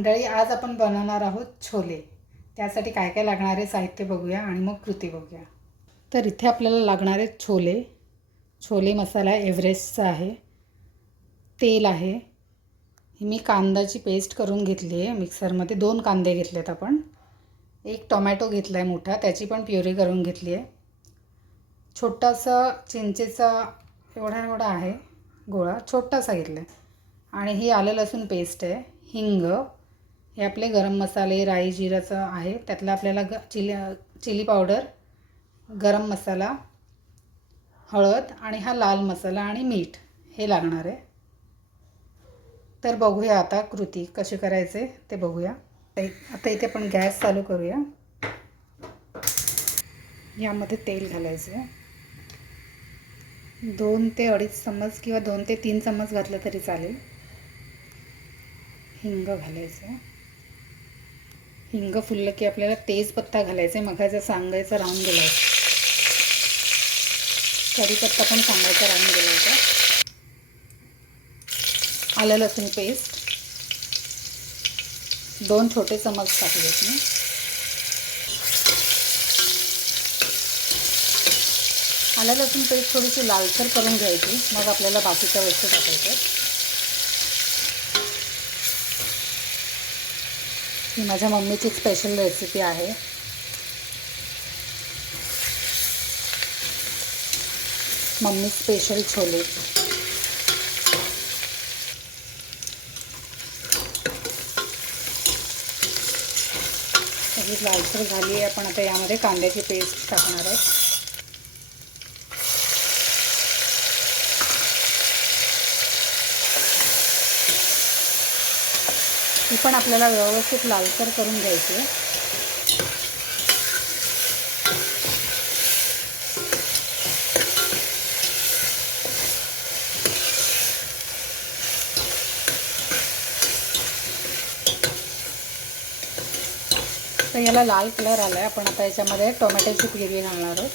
मंडळी, आज आपण बनवणार आहोत छोले. त्यासाठी काय काय लागणारे साहित्य बघूया आणि मग कृती बघूया. तर इथे आपल्याला लागणारे छोले. छोले मसाला एव्हरेस्टचा आहे. तेल आहे. मी कांद्याची पेस्ट करून घेतली आहे मिक्सरमध्ये. 2 कांदे घेतलेत आपण. 1 टोमॅटो घेतला आहे मोठा, त्याची पण प्युरी करून घेतली आहे. छोटासा चिंचेचा एवढा आहे गोळा, छोटासा घेतला आहे. आणि ही आलं लसूण पेस्ट आहे. हिंग, हे आपले गरम मसाले, राई जिराचं आहे. त्यातलं आपल्याला चिली पावडर, गरम मसाला, हळद आणि हा लाल मसाला आणि मीठ हे लागणार आहे. तर बघूया आता कृती कशी करायचे ते बघूया. आता इथे आपण गॅस चालू करूया. यामध्ये तेल घालायचं आहे. 2 ते 2.5 चम्मच किंवा 2 ते 3 चम्मच घातलं तरी चालेल. हिंग घालायचं. हिंग फुललं की आपल्याला तेजपत्ता घालायचा आहे. मगाचा सांगायचा राहून गेला होता. कढीपत्ता पण सांगायचा राहून गेला होता. आलं लसूण पेस्ट 2 छोटे चमच टाकलेत मी. आलं लसूण पेस्ट थोडीशी लालसर करून घ्यायची, मग आपल्याला बाकीच्या वस्तू टाकायच्या. ही माझ्या मम्मीची स्पेशल रेसिपी आहे. Mummy special chole. सगळी लालसर झाली आहे. आपण आता यामध्ये कांद्याची पेस्ट टाकणार आहे. ती पण आपल्याला व्यवस्थित लालसर करून घ्यायची आहे. तर याला लाल कलर आला आहे. आपण आता याच्यामध्ये टोमॅटोची प्युरी घालणार आहोत.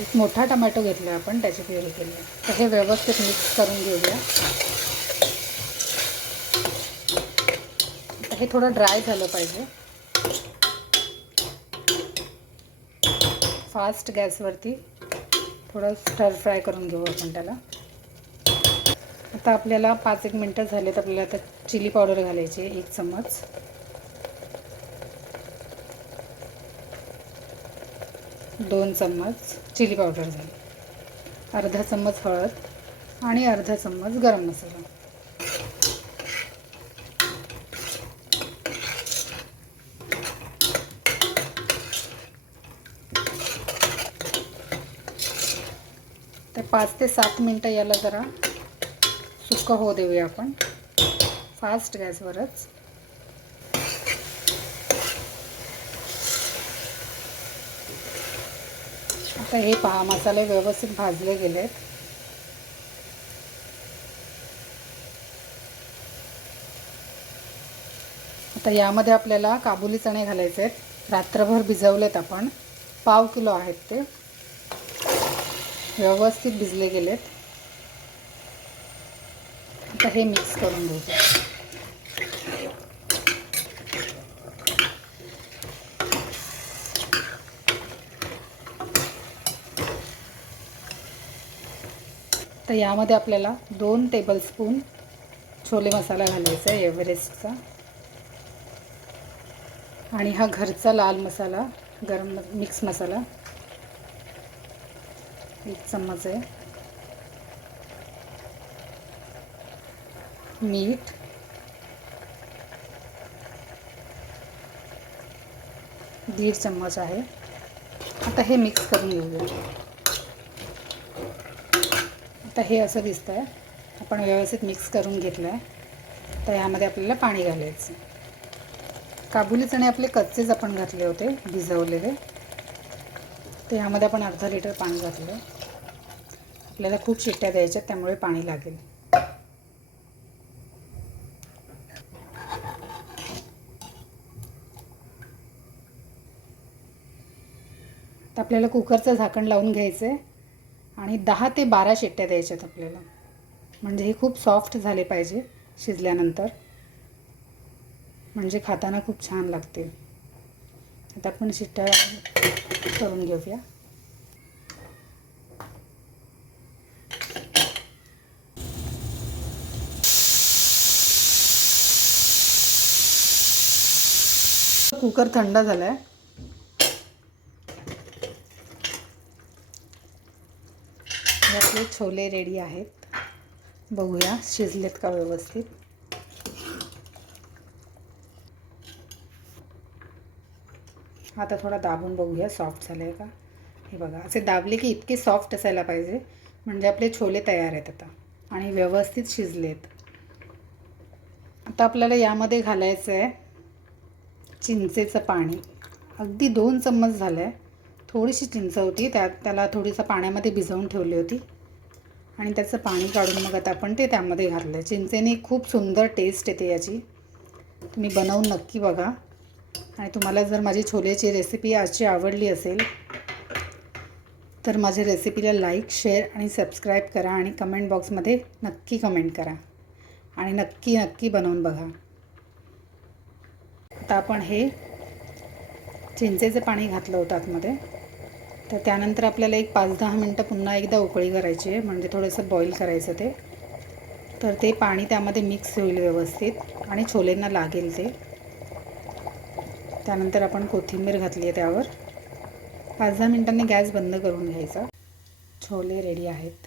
एक मोठा टोमॅटो घेतला आपण, त्याची प्युरी केली आहे. तर हे व्यवस्थित मिक्स करून घेऊया. हे थोडं ड्राय झालं पाहिजे. फास्ट गॅसवरती थोडं स्टर फ्राय करून घेऊ आपण त्याला. आता आपल्याला 5-1 मिनटं झालेत. आपल्याला आता चिली पावडर घालायची आहे 1 चम्मच. 2 चम्मच चिली पावडर झाली. अर्धा चम्मच हळद आणि अर्धा चम्मच गरम मसाला. तर 5 ते 7 मिनटं याला जरा सुक्कं होऊ देऊया आपण, फास्ट गॅसवरच. आता हे पहा, मसाले व्यवस्थित भाजले गेलेत. आता यामध्ये आपल्याला काबुली चणे घालायचे आहेत. रात्रभर भिजवलेत आपण. 1/2 किलो आहेत ते. व्यवस्थित भिजले गेलेत. आता हे मिक्स करून घ्यायचे. तर यामध्ये आपल्याला 2 टेबलस्पून छोले मसाला घालायचा आहे एव्हरेस्टचा. आणि हा घरचा लाल मसाला, गरम मिक्स मसाला 1 चम्मच आहे. मीठ, दीड चम्मच आहे. आता हे मिक्स करून घेऊया. आता हे असं दिसतं आहे. आपण व्यवस्थित मिक्स करून घेतलं आहे. तर यामध्ये आपल्याला पाणी घालायचं. काबुली चणे आपले कच्चेच आपण घातले होते, भिजवलेले. तर यामध्ये आपण अर्धा लिटर पाणी घातलं. आपल्याला खूप शिट्ट्या द्यायच्या, त्यामुळे पाणी लागेल. तर आपल्याला कुकरचं झाकण लावून घ्यायचं आहे आणि 10 ते 12 शिट्ट्या द्यायच्यात आपल्याला. म्हणजे हे खूप सॉफ्ट झाले पाहिजे शिजल्यानंतर, म्हणजे खाताना खूप छान लागते. आता आपण शिट्ट्या करून घेऊया. कुकर थंड झाला आहे. आपले छोले रेडी आहेत. बघूया शिजलेत का व्यवस्थित. आता थोडा दाबून बघूया सॉफ्ट झालं आहे का. हे बघा, असे दाबले की इतके सॉफ्ट असायला पाहिजे, म्हणजे आपले छोले तयार आहेत आता आणि व्यवस्थित शिजलेत. आता आपल्याला यामध्ये घालायचं आहे चिंचेचं पाणी. अगदी 2 चम्मच झालं आहे. थोडीशी चिंच होती, त्याला थोडीसं पाण्यामध्ये भिजवून ठेवली होती आणि त्याचं पाणी काढून मग आता आपण ते त्यामध्ये घातलं आहे. चिंचेने खूप सुंदर टेस्ट येते याची. तुम्ही बनवून नक्की बघा. आणि तुम्हाला जर माझी छोलेची रेसिपी आजची आवडली असेल तर माझ्या रेसिपीला लाईक, शेअर आणि सबस्क्राईब करा आणि कमेंट बॉक्समध्ये नक्की कमेंट करा आणि नक्की बनवून बघा. आता आपण हे चिंचेचं पाणी घातलं होतं आतमध्ये, तर त्यानंतर आपल्याला एक 5-10 मिनटं पुन्हा एकदा उकळी करायची आहे, म्हणजे थोडंसं बॉईल करायचं ते. तर ते पाणी त्यामध्ये मिक्स होईल व्यवस्थित आणि छोलेंना लागेल ते. त्यानंतर आपण कोथिंबीर घातली आहे त्यावर. 5-10 मिनटांनी गॅस बंद करून घ्यायचा. छोले रेडी आहेत.